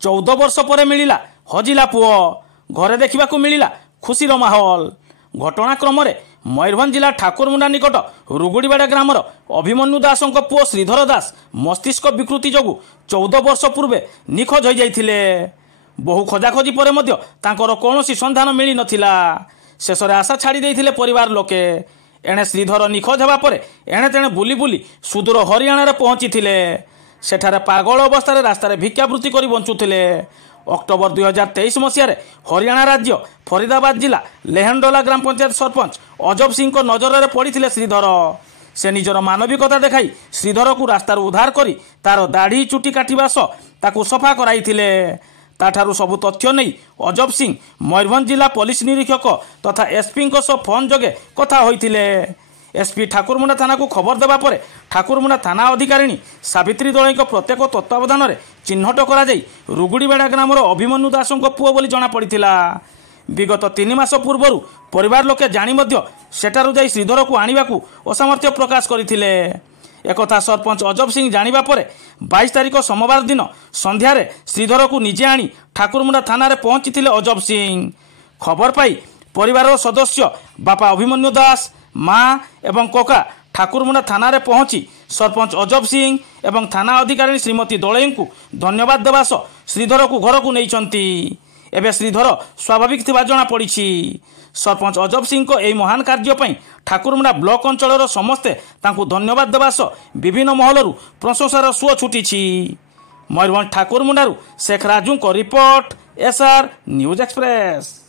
14 वर्ष पर मिलिला हजिला पुओ घरे देखा मिलिला खुशीर माहौल। घटनाक्रम मयूरभंज जिला ठाकुरमुंडा निकट रुगुड़ीवाड़ा ग्रामर अभिमन्यु दास पुओ श्रीधर दास मस्तिष्क विकृति जोगु 14 वर्ष पूर्वे निखोज हो जाइथिले। बहु खोजाखोजी पर मध्य तांकर कौनसी संधान मिली नथिला। शेष आशा छाड़ी देइथिले परिवार लोके। एणे श्रीधर निखोज हेबा परे एणे तेणे बुली बुली सुदूर हरियाणा पहुंची थिले। सेठारे पागल अवस्था रास्तार भिक्षावृत्ति करी बंचुथिले। अक्टोबर 2023 मसीह हरियाणा राज्य फरीदाबाद जिला लेहंडोला ग्राम पंचायत सरपंच अजब सिंह को नजर में पड़ते श्रीधर। से निजर मानविकता देखाई श्रीधर को रास्तार उद्धार करी तार दाढ़ी चुटी काटिबा सह ताकू सफा कराइथिले। ताठारु सबु तथ्य नहीं अजब सिंह मयूरभंज जिला पुलिस निरीक्षक तथा एसपी फोन जोगे कथा होइथिले। एसपी ठाकुरमुंडा थाना को खबर देवा पर ठाकुरमुंडा थाना अधिकारिणी सावित्री दलई प्रत्येक तत्वावधान में चिन्हट करा जाई रुगुड़ीवाड़ा ग्रामर अभिमन्यु दास पुओ बोली जना पड़िथिला। विगत 3 मास पूर्व परिवार लोके जानी मध्य सेठारु जाई श्रीधर को आनिबा को असामर्थ्य प्रकाश करथिले। एकथा सरपंच अजब सिंह जानिबा परे 22 तारिख सोमवार दिन संध्यारे श्रीधर को निजे आनी ठाकुरमुंडा थाना रे पहुंचीथिले अजब सिंह। खबर पाई परिवार सदस्य बापा अभिमन्यु दास माँ एवं कोका ठाकुरमुंडा थाना रे पहुंची सरपंच अजब सिंह एवं थाना अधिकारी श्रीमती दलई को धन्यवाद देवा सह श्रीधर को घर को नैचंती। एवं श्रीधर स्वाभाविक थिबा जଣା पड़िछि। सरपंच अजब सिंह को एई महान कार्य पई ठाकुरमुंडा ब्लॉक अंचलर समस्ते तांको धन्यवाद देवा सह विभिन्न महलरू प्रशंसार सुओ छुटिछि। मयूरभंज ठाकुरमुंडारू शेख राजू को रिपोर्ट एसआर न्यूज एक्सप्रेस।